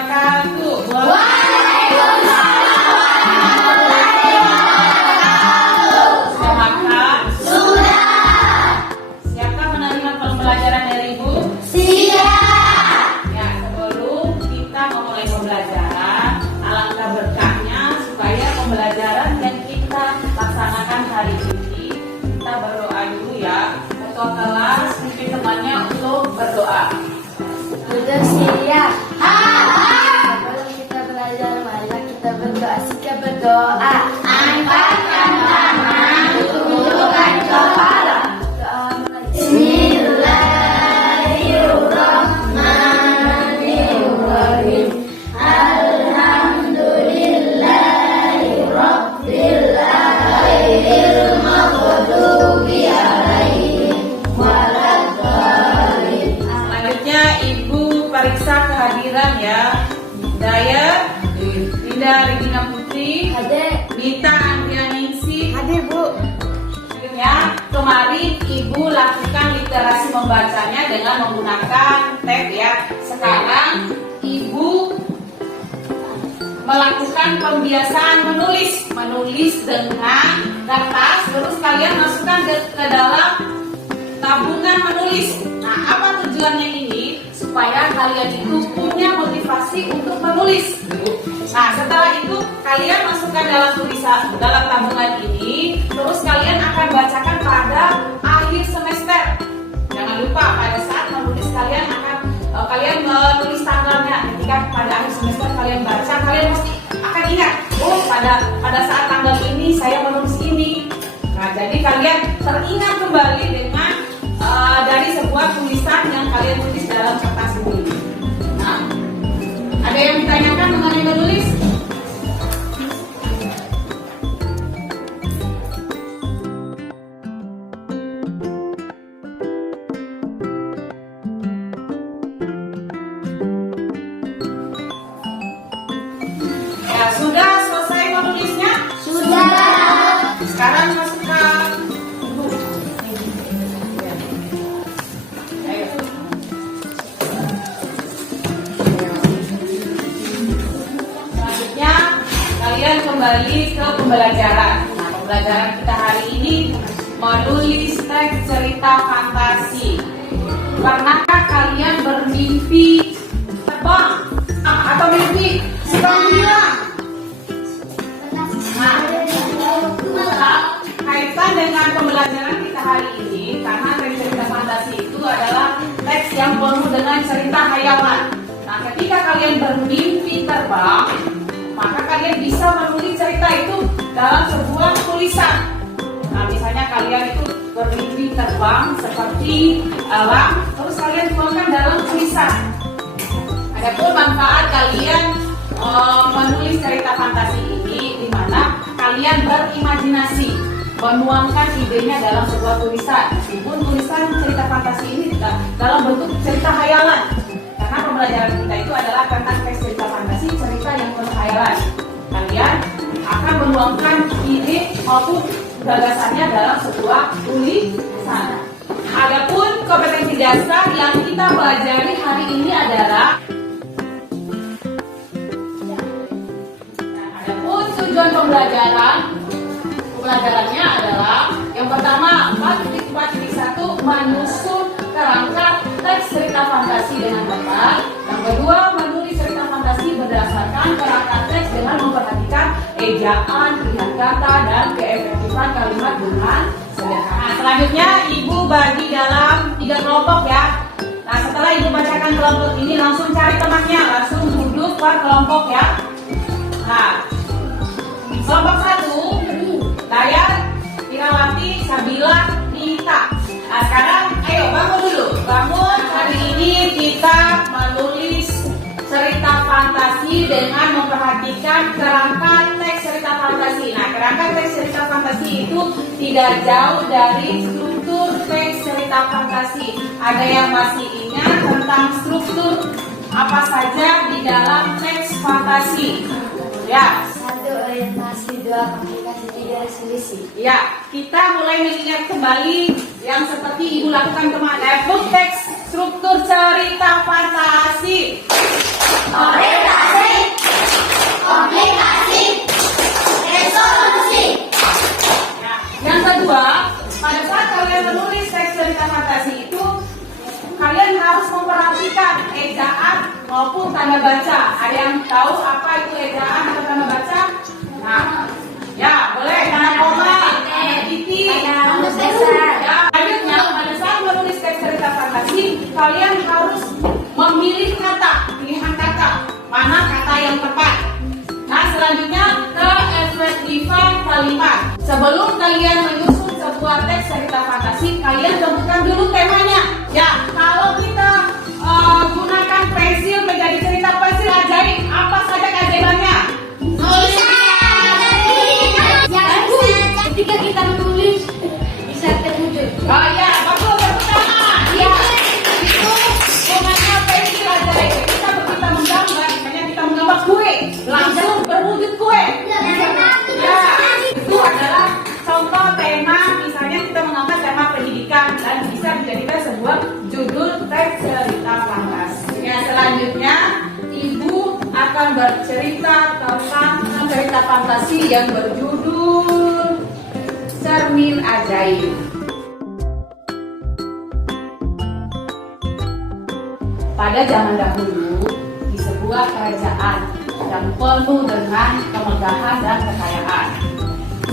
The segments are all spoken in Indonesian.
wabarakatuh. Waalaikumsalam warahmatullahi wabarakatuh. Sudah makan? Sudah. Siapkah menerima pembelajaran dari Ibu? Siap. Ya, sebelum kita memulai pembelajaran, alangkah berkahnya supaya pembelajaran yang kita laksanakan hari ini, kita berdoa dulu ya. Ketua kelas pimpin temannya untuk berdoa. Sudah siap. Sebelum kita belajar, marilah kita berdoa. Sikap berdoa. Angkatkan tangan, tundukkan kepala. Bismillahirrahmanirrahim. Alhamdulillahirabbil alamin. Maghdubi alaihim waladdallin. Selanjutnya Ibu periksa kehadiran ya. Daya, Linda Regina Putri, Hadir. Nita Andrianingsih. Hadir, Bu. Ya, kemarin Ibu lakukan literasi membacanya dengan menggunakan tab ya. Sekarang Ibu melakukan pembiasaan menulis dengan kertas, terus kalian masukkan ke dalam tabungan menulis. Nah, apa tujuannya ini? Supaya kalian itu punya motivasi untuk menulis. Nah, setelah itu kalian masukkan dalam tabungan ini, terus kalian akan bacakan pada akhir semester. Jangan lupa pada saat menulis kalian menulis tanggalnya. Ketika pada akhir semester kalian baca, kalian mesti akan ingat, oh pada saat tanggal ini saya menulis ini. Nah, jadi kalian teringat kembali dengan dari sebuah tulisan yang kalian tulis dalam kertas ini. Nah, ada yang ditanyakan mengenai menulis? Ya, sudah selesai menulisnya? Sudah. Sekarang masukkan buku. Ayo. Selanjutnya kalian kembali ke pembelajaran. Nah, pembelajaran kita hari ini menulis teks cerita fantasi. Pernahkah kalian bermimpi terbang atau mimpi sembilan? Kaitan dengan pembelajaran kita hari ini, karena teks cerita fantasi itu adalah teks yang penuh dengan cerita hayalan. Nah, ketika kalian bermimpi terbang, maka kalian bisa menulis cerita itu dalam sebuah tulisan. Nah, misalnya kalian itu bermimpi terbang seperti elang, terus kalian tuangkan dalam tulisan. Adapun manfaat kalian menulis cerita fantasi ini, di mana kalian berimajinasi, menuangkan idenya dalam sebuah tulisan. Meskipun tulisan cerita fantasi ini dalam bentuk cerita hayalan, karena pembelajaran kita itu adalah tentang teks cerita fantasi, cerita yang penuh hayalan. Kalian akan menuangkan ide maupun gagasannya dalam sebuah tulisan. Adapun kompetensi dasar yang kita pelajari hari ini adalah tujuan pembelajarannya adalah yang pertama 4.4.1 menyusun kerangka teks cerita fantasi dengan tepat. Yang kedua, menulis cerita fantasi berdasarkan kerangka teks dengan memperhatikan ejaan, pilihan kata, dan keefektifan kalimat dengan sederhana. Selanjutnya Ibu bagi dalam 3 kelompok ya. Nah, setelah Ibu bacakan kelompok ini, langsung cari temannya, langsung duduk per kelompok ya. Nah, kelompok 1, Dayat, Irawati, Sabila, Nita. Nah, sekarang ayo bangun dulu. Bangun, hari ini kita menulis cerita fantasi dengan memperhatikan kerangka teks cerita fantasi. Nah, kerangka teks cerita fantasi itu tidak jauh dari struktur teks cerita fantasi. Ada yang masih ingat tentang struktur apa saja di dalam teks fantasi? Ya. 1. Orientasi. 2. Komunikasi. 3. Selisih. Ya, kita mulai mengingat kembali yang seperti Ibu lakukan kemarin. Teks struktur cerita fantasi. Orientasi. maupun tanda baca. Ada yang tahu apa itu ejaan atau tanda baca? Nah, ya boleh tanda koma, titik, Tanda rumus besar. ya. Selanjutnya pada saat menulis teks cerita fantasi, kalian harus memilih kata, pilihan kata, mana kata yang tepat. Nah, selanjutnya ke efektifan kalimat. Sebelum kalian menyusun sebuah teks cerita fantasi, kalian tentukan dulu temanya. Ya, kalau kita gunakan pensil menjadi cerita pensil ajaib, apa saja keajaibannya? Ketika kita menulis bisa terwujud. Oh iya, betul, pertama. Ya, itu gunanya pensil ajaib. Kita menggambar, misalnya kita menggambar kue, langsung berwujud kue. Ya, itu adalah contoh tema, misalnya kita mengangkat tema pendidikan dan bisa dijadikan sebuah judul teks cerita fantasi. Ya, selanjutnya Ibu akan bercerita tentang cerita fantasi yang berjudul Cermin Ajaib. Pada zaman dahulu, di sebuah kerajaan yang penuh dengan kemegahan dan kekayaan,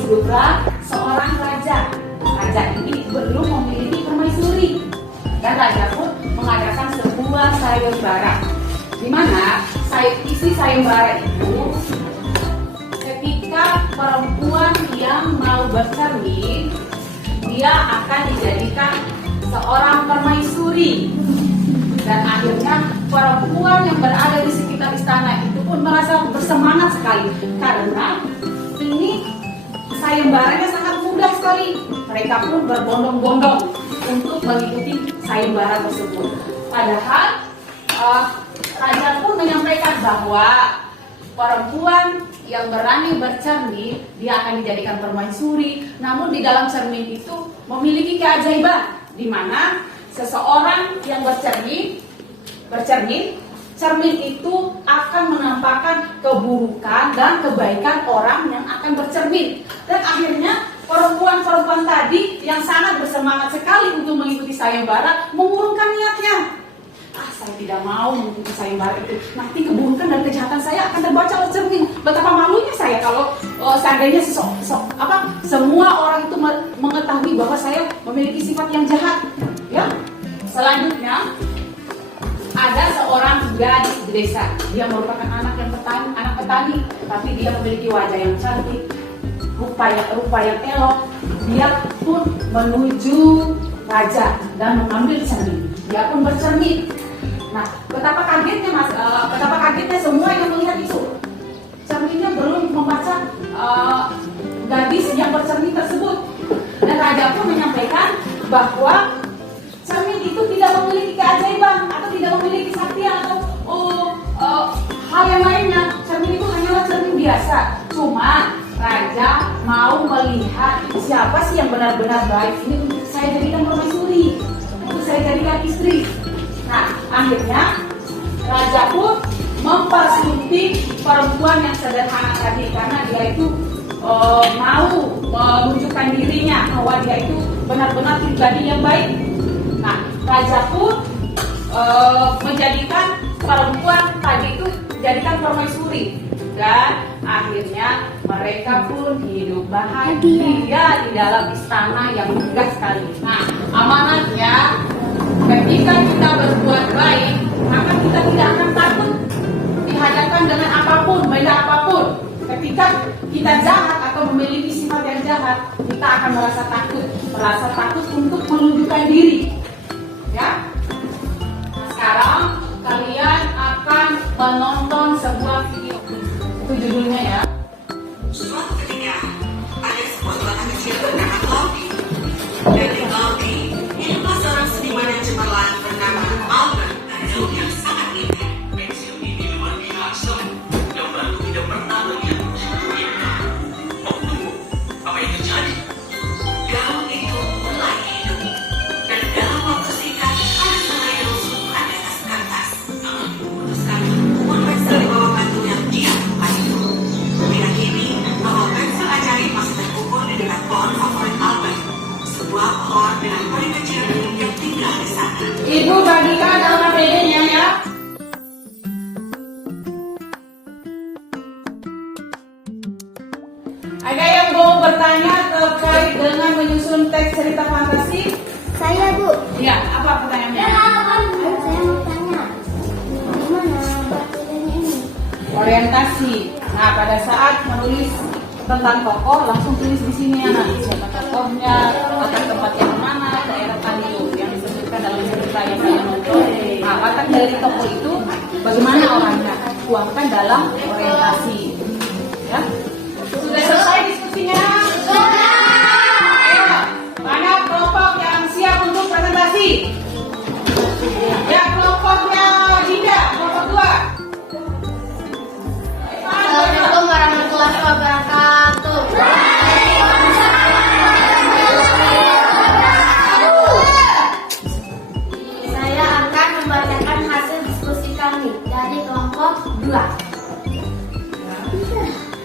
hiduplah seorang raja. Raja ini belum memiliki permaisuri, dan raja pun mengadakan sebuah sayembara, di mana isi sayembara itu ketika perempuan yang mau bercermin, dia akan dijadikan seorang permaisuri. Dan akhirnya perempuan yang berada di sekitar istana itu pun merasa bersemangat sekali, karena ini sayembaranya sangat mudah sekali. Mereka pun berbondong-bondong untuk mengikuti sayembara tersebut. Padahal raja pun menyampaikan bahwa perempuan yang berani bercermin, dia akan dijadikan permaisuri. Namun di dalam cermin itu memiliki keajaiban, di mana seseorang yang bercermin, cermin itu akan menampakkan keburukan dan kebaikan orang yang akan bercermin. Dan akhirnya perempuan-perempuan tadi yang sangat bersemangat sekali untuk mengikuti sayembara mengurungkan niatnya. Saya tidak mau mengikuti sayembara itu. Nanti keburukan dan kejahatan saya akan terbaca oleh cermin. Betapa malunya saya kalau seandainya semua orang itu mengetahui bahwa saya memiliki sifat yang jahat. Ya. Selanjutnya ada seorang gadis di desa. Dia merupakan anak petani, tapi dia memiliki wajah yang cantik, rupa yang elok. Dia pun menuju raja dan mengambil cermin. Dia pun bercermin. Nah, betapa kagetnya semua yang melihat itu. Cerminnya belum membaca gadis yang bercermin tersebut. Dan raja pun menyampaikan bahwa cermin itu tidak memiliki keajaiban atau tidak memiliki sakti atau hal yang lainnya. Cermin itu hanyalah cermin biasa. Cuma raja mau melihat siapa sih yang benar-benar baik ini untuk saya jadikan permaisuri, untuk saya jadikan istri. Nah, akhirnya raja pun mempersunting perempuan yang sederhana tadi, karena dia itu mau menunjukkan dirinya bahwa dia itu benar-benar pribadi yang baik. Nah, raja pun menjadikan perempuan tadi itu jadikan permaisuri, dan akhirnya mereka pun hidup bahagia di dalam istana yang megah sekali. Nah, amanatnya ketika kita berbuat baik, maka kita tidak akan takut dihadapkan dengan apapun, benda apapun. Ketika kita jahat atau memiliki sifat yang jahat, kita akan merasa takut untuk menunjukkan diri. Ya. Nah, sekarang kalian akan menonton sebuah video. Itu judulnya ya. Suatu ketika ada sebuah kota kecil bernama Cloudy. Dan di Cloudy hiduplah seorang seniman yang cemerlang bernama Albert. Pensiun yang sangat indah. Pensiun ini luar biasa dan baru tidak pernah melihat sebelumnya. Oh tunggu, apa yang terjadi? Daun itu mulai hidup. Dan dalam waktu singkat ada mulai runtuhan di atas kertas. Memutuskan untuk pensil di bawah batu yang dia temukan itu. Meyakini bahwa pensil ajaib masih terkubur di dekat pohon favorit Albert. Sebuah pohon dengan Ada yang mau bertanya terkait dengan menyusun teks cerita fantasi? Saya, Bu. Ya, apa pertanyaannya? Saya mau tanya, gimana materinya ini? Orientasi. Nah, pada saat menulis tentang tokoh, langsung tulis di sini anak. Siapa tokohnya, latar tempat yang mana, daerah tadi yang disebutkan dalam cerita yang saya nonton. Nah, watak dari tokoh itu bagaimana orangnya? Tuangkan dalam orientasi. Ya. Sudah selesai diskusinya? Sudah. Ayo, mana kelompok yang siap untuk presentasi? Ya, kelompoknya Dinda, kelompok 2. Assalamualaikum warahmatullahi wabarakatuh. Saya akan membacakan hasil diskusi kami dari kelompok 2.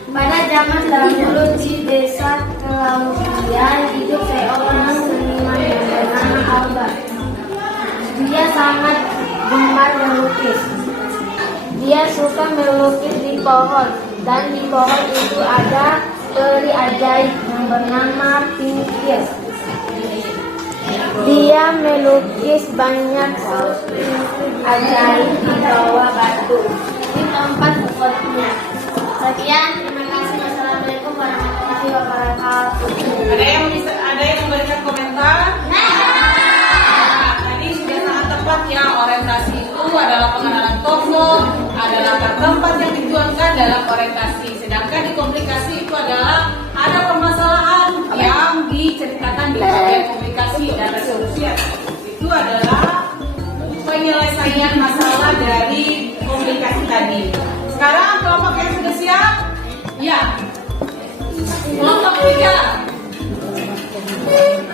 Pada zaman dahulu di desa Kelaudian hidup seorang seniman yang bernama Albert. Dia sangat gemar melukis. Dia suka melukis di pohon, dan di pohon itu ada peri ajaib yang bernama Pinky. Dia melukis banyak peri ajaib di bawah batu di tempat favoritnya. Sekian, terima kasih. Wassalamualaikum warahmatullahi wabarakatuh. Ada yang memberikan komentar? Nah, tadi sudah sangat tepat ya, orientasi itu adalah pengenalan tokoh, adalah tempat yang dituangkan dalam orientasi. Sedangkan di komunikasi itu adalah ada permasalahan yang diceritakan di bagian komunikasi dan resolusi. Itu adalah penyelesaian masalah dari komunikasi tadi. Sekarang kelompok yang sudah siap? Ya. Kelompok 3.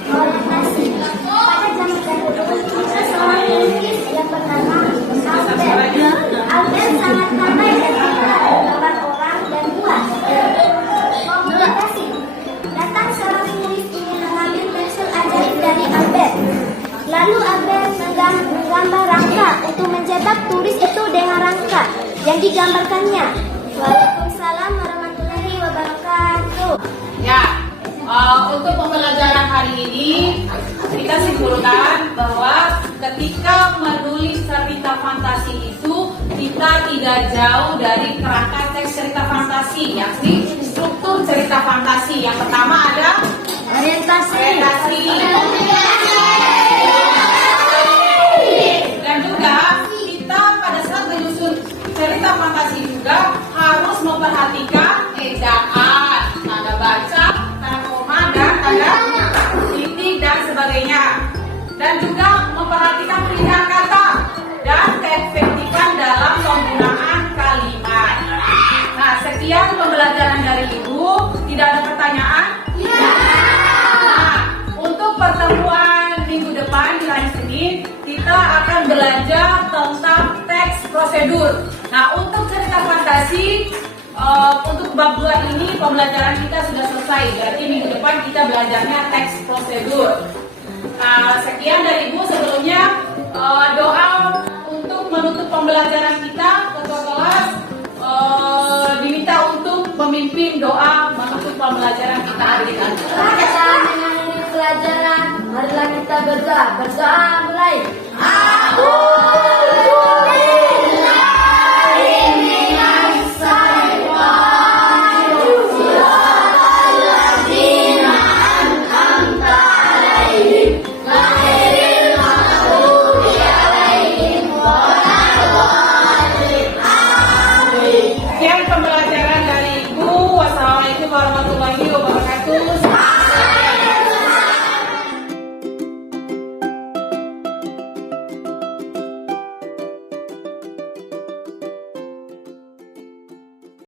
Orientasi. Pada zaman dahulu ada seorang pelukis yang bernama Albert. Albert sangat pandai dan pintar menggambar orang dan buah. Komunikasi. Datang seorang tulis ingin mengambil pensil ajaib dari Albert. Lalu Albert menggambar rangka untuk mencetak tulis itu dengan rangka yang digambarkannya. Waalaikumsalam warahmatullahi wabarakatuh. Ya, untuk pembelajaran hari ini kita simpulkan bahwa ketika menulis cerita fantasi itu kita tidak jauh dari kerangka teks cerita fantasi, yakni struktur cerita fantasi. Yang pertama ada orientasi. Dan juga kita pada saat menyusun cerita fantasi juga harus memperhatikan ejaan, tanda baca, tanda koma, dan tanda titik dan sebagainya. Dan juga memperhatikan pilihan kata dan keefektifan dalam penggunaan kalimat. Nah, sekian pembelajaran dari Ibu. Tidak ada pertanyaan? Nah, untuk pertemuan minggu depan di hari Senin, kita akan belajar tentang teks prosedur. Nah, untuk cerita fantasi, untuk bab 2 ini pembelajaran kita sudah selesai. Berarti minggu depan kita belajarnya teks prosedur. Sekian dari Ibu. Sebelumnya doa untuk menutup pembelajaran kita. Ketua kelas diminta untuk memimpin doa menutup pembelajaran kita hari ini. Kita mengakhiri pelajaran, marilah kita berdoa. Berdoa mulai. Amin.